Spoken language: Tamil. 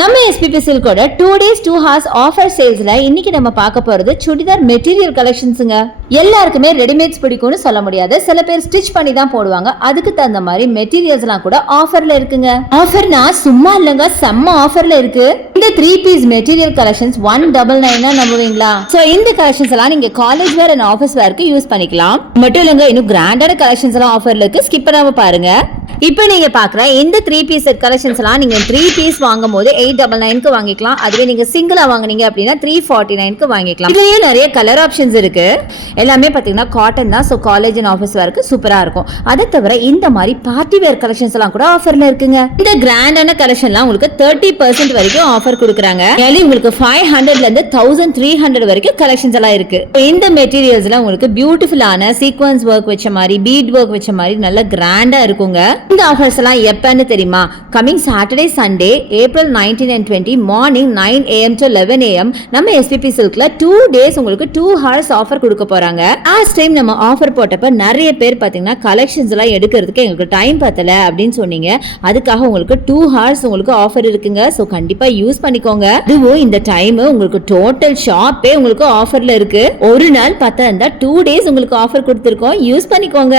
நம்ம எஸ்பிபி சில்கோட 2 days 2 hours ஆஃபர் சேல்ஸ்ல இன்னைக்கு நம்ம பார்க்க போறது சுடிதார் மெட்டீரியல் கலெக்ஷன்ஸ்ங்க. எல்லாருக்குமே ரெடிமேட்ஸ் பிடிக்கும்னு சொல்ல முடியாது, சில பேர் ஸ்டிச் பண்ணி தான் போடுவாங்க. அதுக்கு தகுந்த மாதிரி மெட்டீரியல்ஸ் எல்லாம் கூட ஆஃபர்ல இருக்குங்க. ஆஃபர்னா சும்மா இல்லங்க, செம்ம ஆஃபர்ல இருக்கு. இந்த 3 piece மெட்டீரியல் கலெக்ஷன்ஸ் 199 நம்புவீங்களா? சோ இந்த கலெக்ஷன்ஸ் எல்லாம் நீங்க காலேஜ் வேர் அண்ட் ஆபீஸ் வேர்க்கு யூஸ் பண்ணிக்கலாம். மட்டும் இல்லங்க, இன்னும் கிராண்டான கலெக்ஷன்ஸ் எல்லாம் ஆஃபர்ல இருக்கு, ஸ்கிப் பண்ணாம பாருங்க. இப்போ நீங்க பாக்குற இந்த 3 piece செட் கலெக்ஷன்ஸ் எல்லாம் நீங்க 3 piece வாங்கும்போது 899க்கு வாங்கிக்கலாம். அதுவே நீங்க சிங்கிளா வாங்குனீங்க அப்படின்னா 349க்கு வாங்கிக்கலாம். இதுலயே நிறைய கலர் ஆப்ஷன்ஸ் இருக்கு. எல்லாமே பாத்தீங்கன்னா காட்டன் தான். சோ காலேஜ் அண்ட் ஆபீஸ் வேர்க்கு சூப்பரா இருக்கும். அதை தவிர இந்த மாதிரி பார்ட்டி வேர் கலெக்ஷன்ஸ் எல்லாம் கூட ஆஃபர்ல இருக்குங்க. இந்த கிராண்டான கலெக்ஷன்லாம் உங்களுக்கு 30% வரைக்கும் ஆஃபர் கொடுக்குறாங்க. உங்களுக்கு 500ல இருந்து 1300 வரைக்கும் கலெக்ஷன்ஸ் எல்லாம் இருக்கு. இந்த மெட்டீரியல்ஸ்ல உங்களுக்கு பியூட்டிஃபுல்லான சீக்வென்ஸ் ஒர்க் வச்ச மாதிரி, பீட் ஒர்க் வச்ச மாதிரி நல்ல கிராண்டா இருக்குங்க. இந்த ஆஃபர்ஸ் எல்லாம் எப்பன்னு தெரியுமா? Coming Saturday Sunday April 19 and 20 morning 9 AM to 11 AM நம்ம எஸ்பிபி சில்க்ல 2 days உங்களுக்கு 2 hours ஆஃபர் கொடுக்க போறாங்க. லாஸ்ட் டைம் நம்ம ஆஃபர் போட்டப்ப நிறைய பேர் பாத்தீங்கன்னா கலெக்ஷன்ஸ் எல்லாம் எடுக்கிறதுக்கு எங்களுக்கு டைம் பத்தல அப்படின்னு சொன்னீங்க. அதுக்காக உங்களுக்கு 2 hours உங்களுக்கு ஆஃபர் இருக்குங்க. சோ கண்டிப்பா யூஸ் பண்ணிக்கோங்க. இதுவும் இந்த டைம் உங்களுக்கு டோட்டல் ஷாப்பே உங்களுக்கு ஆஃபர்ல இருக்கு. ஒரு நாள் பார்த்தா 2 days உங்களுக்கு ஆஃபர் கொடுத்திருக்கோம், யூஸ் பண்ணிக்கோங்க.